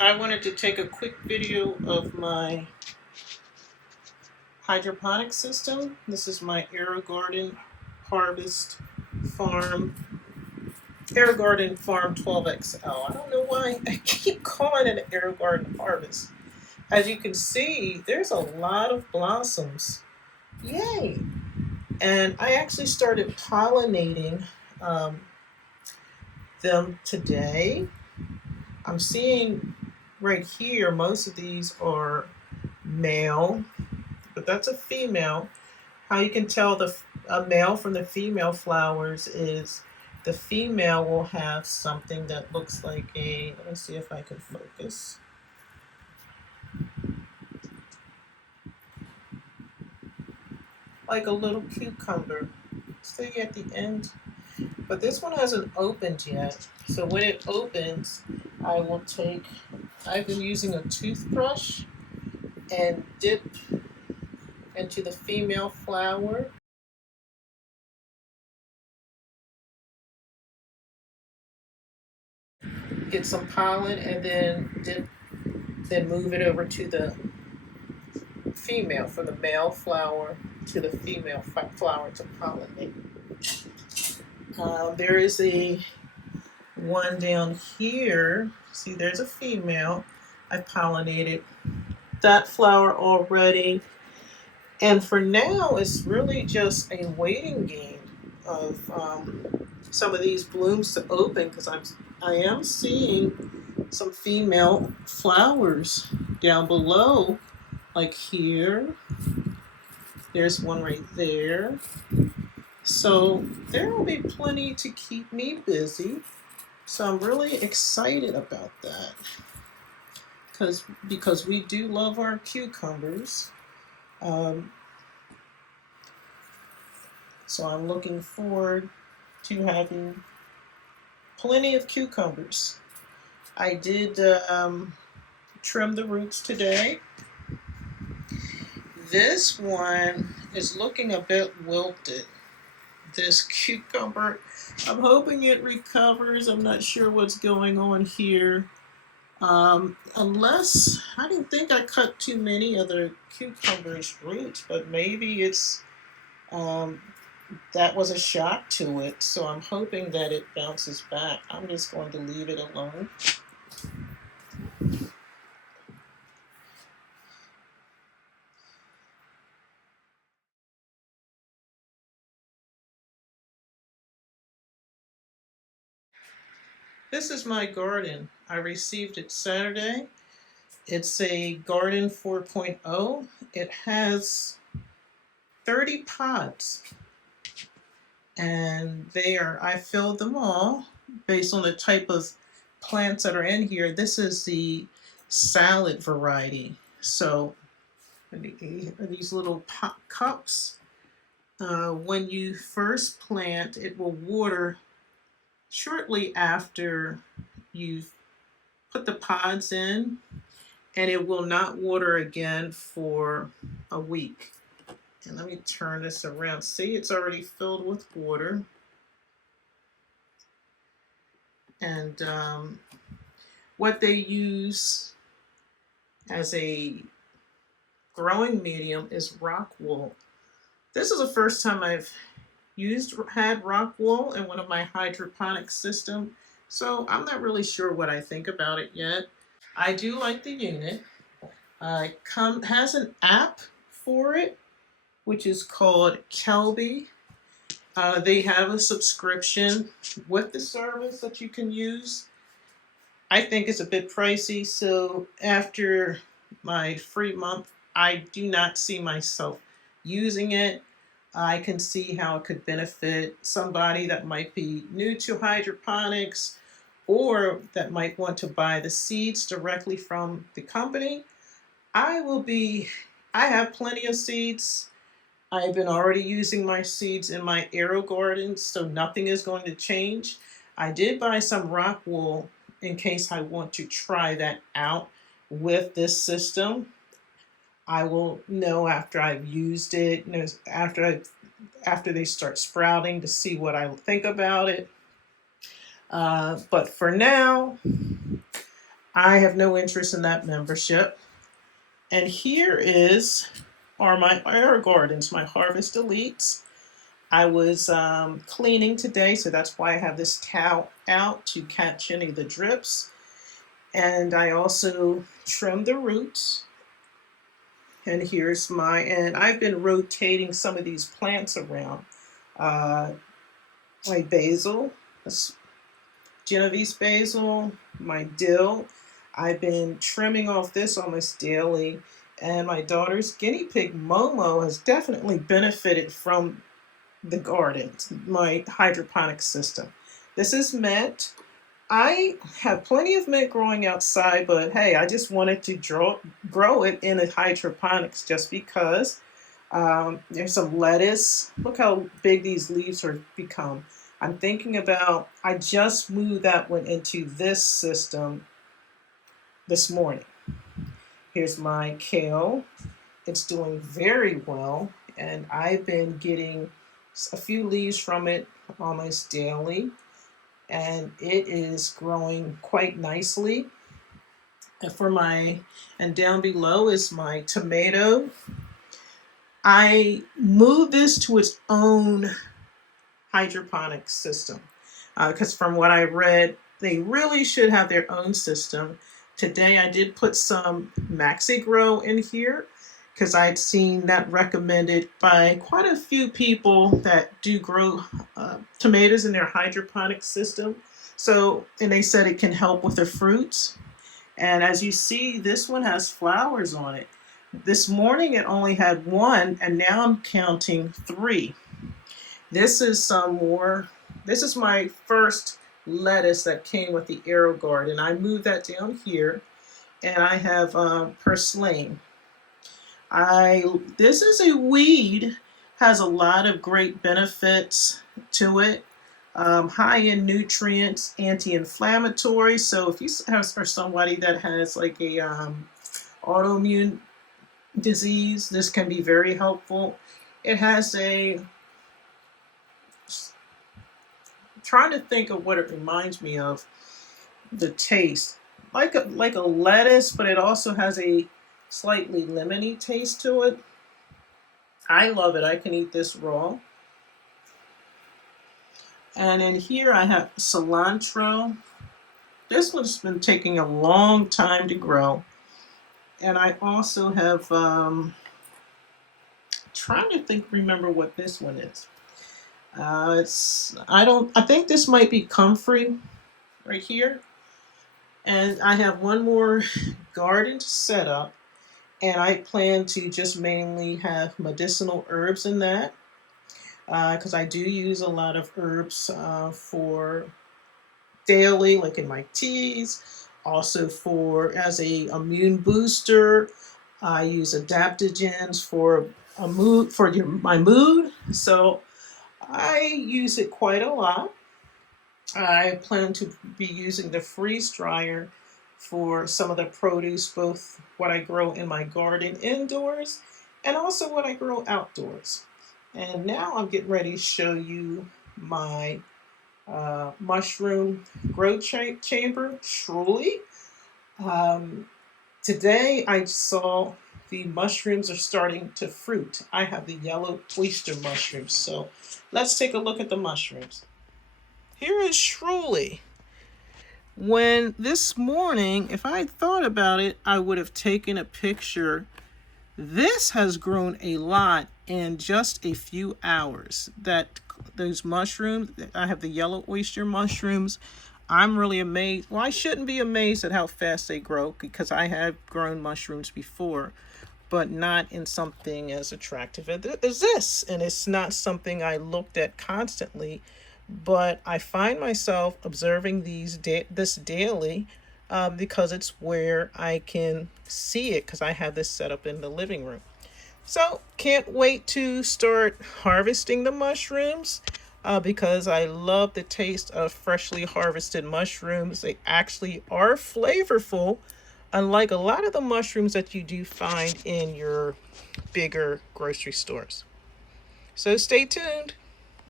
I wanted to take a quick video of my hydroponic system. This is my Aerogarden Harvest Farm, Aerogarden Farm 12XL. I don't know why I keep calling it an Aerogarden Harvest. As you can see, there's a lot of blossoms. Yay! And I actually started pollinating them today. I'm seeing right here, most of these are male, but that's a female. How you can tell a male from the female flowers is the female will have something that looks like let me see if I can focus. Like a little cucumber. See at the end? But this one hasn't opened yet. So when it opens, I've been using a toothbrush and dip into the female flower. Get some pollen and then move it over to the female, from the male flower to the female flower to pollinate. There is a one down here. See, there's a female. I pollinated that flower already. And for now, it's really just a waiting game of some of these blooms to open, because I am seeing some female flowers down below, like here. There's one right there. So there will be plenty to keep me busy. So I'm really excited about that, because we do love our cucumbers. So I'm looking forward to having plenty of cucumbers. I did trim the roots today. This one is looking a bit wilted. This cucumber, I'm hoping it recovers. I'm not sure what's going on here. Unless, I didn't think I cut too many of the cucumber's roots, but maybe it's that was a shock to it, so I'm hoping that it bounces back. I'm just going to leave it alone. This is my garden. I received it Saturday. It's a Gardyn 4.0. It has 30 pods. And I filled them all based on the type of plants that are in here. This is the salad variety. So these little cups, when you first plant, it will water shortly after you've put the pods in, and it will not water again for a week. And let me turn this around. See, it's already filled with water. And what they use as a growing medium is rock wool. This is the first time I've had rock wool in one of my hydroponic system, so I'm not really sure what I think about it yet. I do like the unit. It has an app for it, which is called Kelby. They have a subscription with the service that you can use. I think it's a bit pricey, so after my free month, I do not see myself using it. I can see how it could benefit somebody that might be new to hydroponics, or that might want to buy the seeds directly from the company. I have plenty of seeds. I've been already using my seeds in my AeroGardens, so nothing is going to change. I did buy some rock wool in case I want to try that out with this system. I will know after I've used it, after they start sprouting, to see what I think about it. But for now, I have no interest in that membership. And here are my AeroGardens, my harvest elites. I was cleaning today, so that's why I have this towel out to catch any of the drips. And I also trimmed the roots. And and I've been rotating some of these plants around. Uh, my basil, Genovese basil, my dill. I've been trimming off this almost daily. And my daughter's guinea pig, Momo, has definitely benefited from the garden, my hydroponic system. This is mint. I have plenty of mint growing outside, but hey, I just wanted to grow it in a hydroponics just because. There's some lettuce. Look how big these leaves are become. I'm thinking about, I just moved that one into this system this morning. Here's my kale. It's doing very well, and I've been getting a few leaves from it almost daily, and it is growing quite nicely. And down below is my tomato. I moved this to its own hydroponic system because from what I read, they really should have their own system. Today I did put some MaxiGrow in here because I'd seen that recommended by quite a few people that do grow tomatoes in their hydroponic system. So, and they said it can help with the fruits. And as you see, this one has flowers on it. This morning it only had one, and now I'm counting 3. This is some more. This is my first lettuce that came with the Aerogarden. I moved that down here, and I have purslane. This is a weed, has a lot of great benefits to it. High in nutrients, anti-inflammatory. So if you are somebody that has like a autoimmune disease, this can be very helpful. It has trying to think of what it reminds me of, the taste. Like a lettuce, but it also has a slightly lemony taste to it. I love it. I can eat this raw. And in here I have cilantro. This one's been taking a long time to grow. And I also have, trying to remember what this one is. I think this might be comfrey right here. And I have one more garden set up, and I plan to just mainly have medicinal herbs in that because I do use a lot of herbs for daily, like in my teas, also for as a immune booster. I use adaptogens for my mood. So I use it quite a lot. I plan to be using the freeze dryer for some of the produce, both what I grow in my garden indoors and also what I grow outdoors. And now I'm getting ready to show you my mushroom grow chamber, truly. Today I saw the mushrooms are starting to fruit. I have the yellow oyster mushrooms. So let's take a look at the mushrooms. Here is Shruly. When this morning, if I had thought about it, I would have taken a picture. This has grown a lot in just a few hours. Those mushrooms, I have the yellow oyster mushrooms. I'm really amazed. Well, I shouldn't be amazed at how fast they grow because I have grown mushrooms before, but not in something as attractive as this. And it's not something I looked at constantly, but I find myself observing this daily because it's where I can see it because I have this set up in the living room. So can't wait to start harvesting the mushrooms because I love the taste of freshly harvested mushrooms. They actually are flavorful, unlike a lot of the mushrooms that you do find in your bigger grocery stores. So stay tuned.